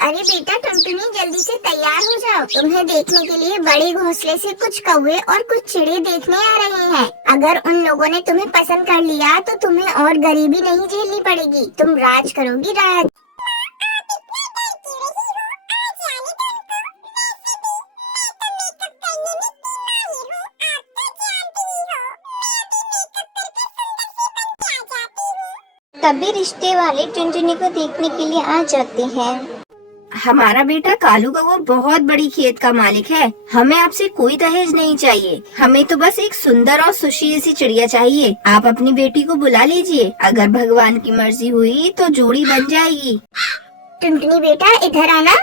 अरे बेटा टुनटुनी, जल्दी से तैयार हो जाओ। तुम्हें देखने के लिए बड़े घोंसले से कुछ कौवे और कुछ चिड़िया देखने आ रहे हैं। अगर उन लोगों ने तुम्हें पसंद कर लिया तो तुम्हें और गरीबी नहीं झेलनी पड़ेगी। तुम राज करोगी राज। तभी रिश्ते वाले टुनटुनी को देखने के लिए आ जाते हैं। हमारा बेटा कालू कौवा बहुत बड़ी खेत का मालिक है। हमें आपसे कोई दहेज नहीं चाहिए। हमें तो बस एक सुंदर और सुशील सी चिड़िया चाहिए। आप अपनी बेटी को बुला लीजिए। अगर भगवान की मर्जी हुई तो जोड़ी बन जाएगी। टुनटुनी बेटा इधर आना।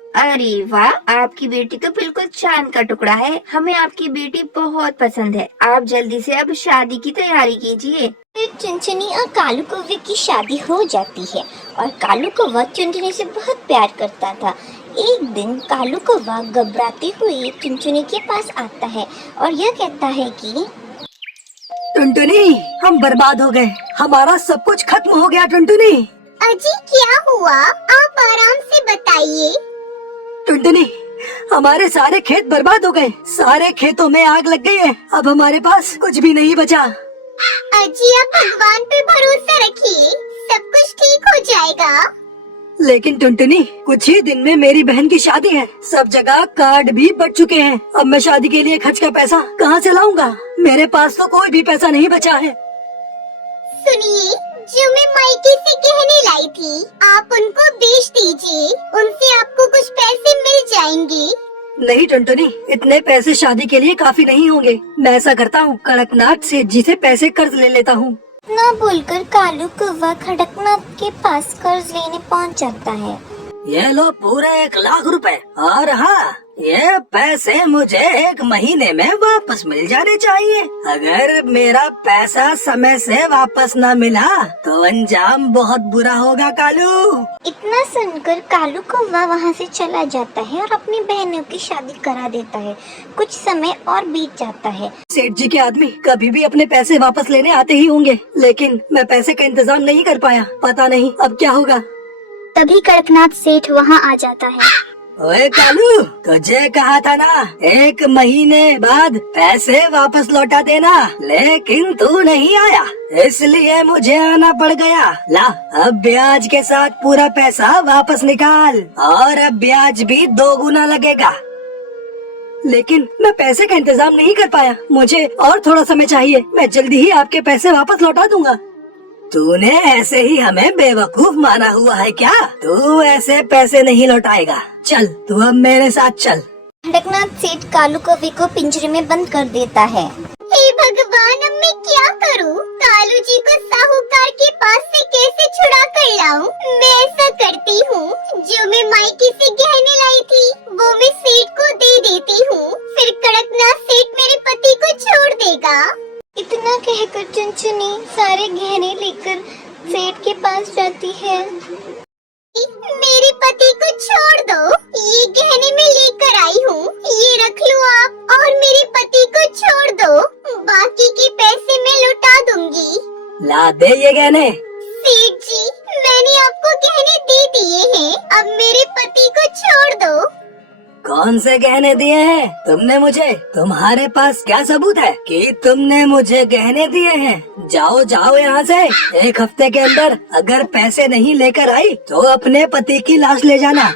अरे वाह, आपकी बेटी तो बिल्कुल चांद का टुकड़ा है। हमें आपकी बेटी बहुत पसंद है। आप जल्दी से अब शादी की तैयारी कीजिए। फिर टुनटुनी और कालू कौवे की शादी हो जाती है और कालू कौवा टुनटुनी से बहुत प्यार करता था। एक दिन कालू कौवा घबराते हुए टुनटुनी के पास आता है और यह कहता है कि टुनटुनी, हम बर्बाद हो गए। हमारा सब कुछ खत्म हो गया। टुनटुनी, अजी क्या हुआ? आप आराम से बताइए। टुनटुनी, हमारे सारे खेत बर्बाद हो गए। सारे खेतों में आग लग गई है। अब हमारे पास कुछ भी नहीं बचा। अजी आप भगवान पे भरोसा रखिए, सब कुछ ठीक हो जाएगा। लेकिन टुनटुनी, कुछ ही दिन में मेरी बहन की शादी है। सब जगह कार्ड भी बट चुके हैं। अब मैं शादी के लिए खर्च का पैसा कहाँ से लाऊंगा? मेरे पास तो कोई भी पैसा नहीं बचा है। सुनिए, जो मैं मायके से गहने लाई थी, आप उनको बेच दीजिए। उनसे आपको कुछ पैसे मिल जाएंगे। नहीं टुनटुनी, इतने पैसे शादी के लिए काफी नहीं होंगे। मैं ऐसा करता हूँ, कड़कनाथ सेठ जी से पैसे कर्ज ले लेता हूँ। ना बोलकर कालू कौवा कड़कनाथ के पास कर्ज लेने पहुंच जाता है। ये लो पूरे 1,00,000 रुपए। और हाँ, ये पैसे मुझे 1 महीने में वापस मिल जाने चाहिए। अगर मेरा पैसा समय से वापस न मिला तो अंजाम बहुत बुरा होगा कालू। इतना सुनकर कालू कौवा वहाँ से चला जाता है और अपनी बहनों की शादी करा देता है। कुछ समय और बीत जाता है। सेठ जी के आदमी कभी भी अपने पैसे वापस लेने आते ही होंगे, लेकिन मैं पैसे का इंतजाम नहीं कर पाया। पता नहीं अब क्या होगा। तभी कड़कनाथ सेठ वहाँ आ जाता है। ओए कालू, तुझे कहा था ना 1 महीने बाद पैसे वापस लौटा देना, लेकिन तू नहीं आया, इसलिए मुझे आना पड़ गया। ला, अब ब्याज के साथ पूरा पैसा वापस निकाल, और अब ब्याज भी 2 गुना लगेगा। लेकिन मैं पैसे का इंतजाम नहीं कर पाया। मुझे और थोड़ा समय चाहिए। मैं जल्दी ही आपके पैसे वापस लौटा दूंगा। तूने ऐसे ही हमें बेवकूफ माना हुआ है क्या? तू ऐसे पैसे नहीं लौटाएगा। चल, तू अब मेरे साथ चल। कड़कनाथ सेठ कालू कौवे को पिंजरे में बंद कर देता है। हे भगवान, अब मैं क्या करूं? कालू जी को साहूकार के पास से कैसे छुड़ा कर लाऊं? मैं ऐसा करती हूँ, जो मैं मायके से गहने लाई थी वो मैं सेठ को दे देती हूँ। फिर कड़कनाथ सेठ मेरे पति को छोड़ देगा। इतना कहकर टुनटुनी सारे गहने लेकर सेठ के पास जाती है। मेरे पति को छोड़ दो, ये गहने मैं लेकर आई हूँ, ये रख लो आप, और मेरे पति को छोड़ दो, बाकी के पैसे मैं लौटा दूंगी। ला दे ये गहने। सेठ जी, मैंने आपको गहने दे दिए हैं, अब मेरे पति को छोड़ दो। कौन से गहने दिए हैं तुमने मुझे? तुम्हारे पास क्या सबूत है कि तुमने मुझे गहने दिए हैं? जाओ जाओ यहाँ से। 1 हफ्ते के अंदर अगर पैसे नहीं लेकर आई तो अपने पति की लाश ले जाना।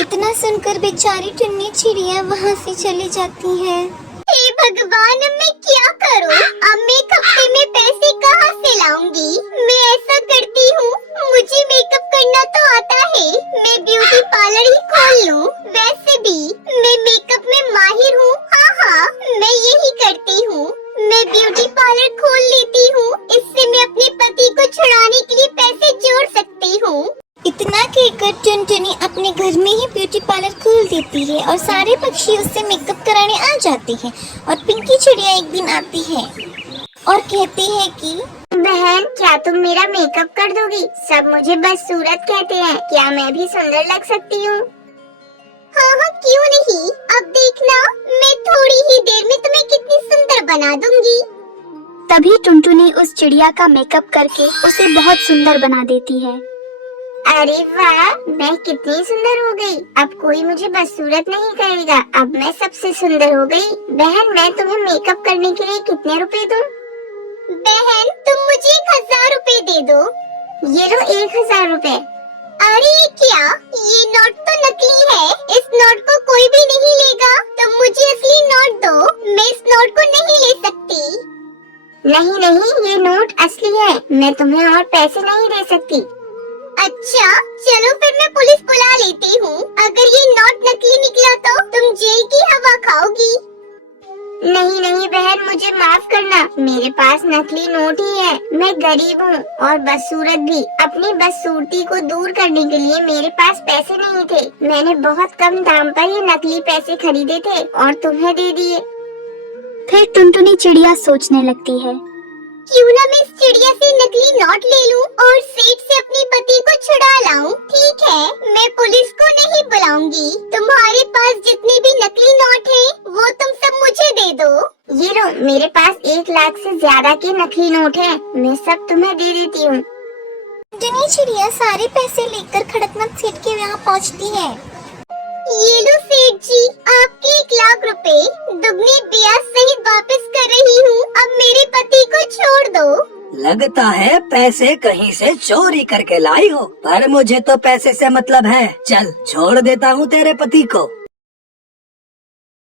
इतना सुनकर बेचारी टुन्नी चिड़िया वहाँ से चली जाती है। हे भगवान, अब मैं क्या करूं? अब मैं 1 हफ्ते में पैसे कहाँ से लाऊंगी? मैं ऐसा करती हूँ, मुझे मेकअप करना तो आता है, मैं ब्यूटी पार्लर ही खोल लूं। वैसे भी मैं मेकअप में माहिर हूँ। हाँ, मैं यही करती हूँ, मैं ब्यूटी पार्लर खोल लेती हूँ। इससे मैं अपने पति को छुड़ाने के लिए पैसे जोड़ सकती हूँ। इतना कहकर टुनटुनी अपने घर में ही ब्यूटी पार्लर खोल देती है और सारे पक्षी उससे मेकअप कराने आ जाते हैं। और पिंकी चिड़िया एक दिन आती है और कहती है कि बहन, क्या तुम मेरा मेकअप कर दोगी? सब मुझे बदसूरत कहते हैं, क्या मैं भी सुंदर लग सकती हूँ? हाँ, क्यों नहीं। अब देखना, मैं थोड़ी ही देर में तुम्हें कितनी सुंदर बना दूंगी। तभी टुनटुनी उस चिड़िया का मेकअप करके उसे बहुत सुंदर बना देती है। अरे वाह, मैं कितनी सुंदर हो गई। अब कोई मुझे बदसूरत नहीं कहेगा। अब मैं सबसे सुंदर हो गई। बहन, मैं तुम्हें मेकअप करने के लिए कितने रुपए दूं? बहन, तुम मुझे 1000 रुपए दे दो। ये लो 1000 रुपए। अरे ये क्या? ये नोट तो नकली है। इस नोट को कोई भी नहीं लेगा। तुम मुझे असली नोट दो। मैं इस नोट को नहीं ले सकती। नहीं नहीं, ये नोट असली है। मैं तुम्हें और पैसे नहीं दे सकती। अच्छा, चलो फिर मैं पुलिस बुला लेती हूँ। अगर ये नोट नकली निकला तो तुम जेल की हवा खाओगी। नहीं नहीं बहन, मुझे माफ करना। मेरे पास नकली नोट ही है। मैं गरीब हूँ और बदसूरत भी। अपनी बदसूरती को दूर करने के लिए मेरे पास पैसे नहीं थे। मैंने बहुत कम दाम पर ये नकली पैसे खरीदे थे और तुम्हें दे दिए। फिर टुनटुनी चिड़िया सोचने लगती है, क्यों ना मैं इस चिड़िया से नकली नोट ले लूं और सेठ से अपने पति को छुड़ा लाऊं। ठीक है, मैं पुलिस को नहीं बुलाऊंगी। तुम्हारे पास जितने भी नकली नोट हैं, वो तुम सब मुझे दे दो। ये लो, मेरे पास 1 लाख से ज्यादा के नकली नोट हैं। मैं सब तुम्हें दे देती हूँ। टुनटुनी चिड़िया सारे पैसे लेकर खड़कनाथ सेठ के यहाँ पहुँचती है। ये लो सेठ जी, आपके 1 लाख रुपए दुगने ब्याज सहित वापस कर रही हूँ। अब मेरे पति को छोड़ दो। लगता है पैसे कहीं से चोरी करके लाई हो, पर मुझे तो पैसे से मतलब है। चल, छोड़ देता हूँ तेरे पति को।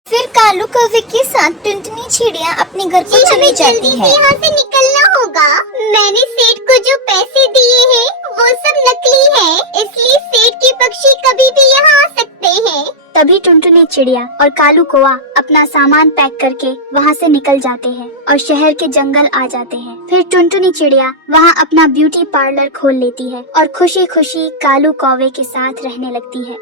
फिर कालू कौवे के साथ टुनटुनी चिड़िया अपने घर को चली जाती है। यहाँ से निकलना होगा। मैंने सेठ को जो पैसे दिए हैं, वो सब नकली है। इसलिए सेठ के पक्षी कभी भी यहाँ आ सकते हैं। तभी टुनटुनी चिड़िया और कालू कौवा अपना सामान पैक करके वहाँ से निकल जाते हैं और शहर के जंगल आ जाते हैं। फिर टुनटुनी चिड़िया वहाँ अपना ब्यूटी पार्लर खोल लेती है और खुशी खुशी कालू कौवे के साथ रहने लगती है।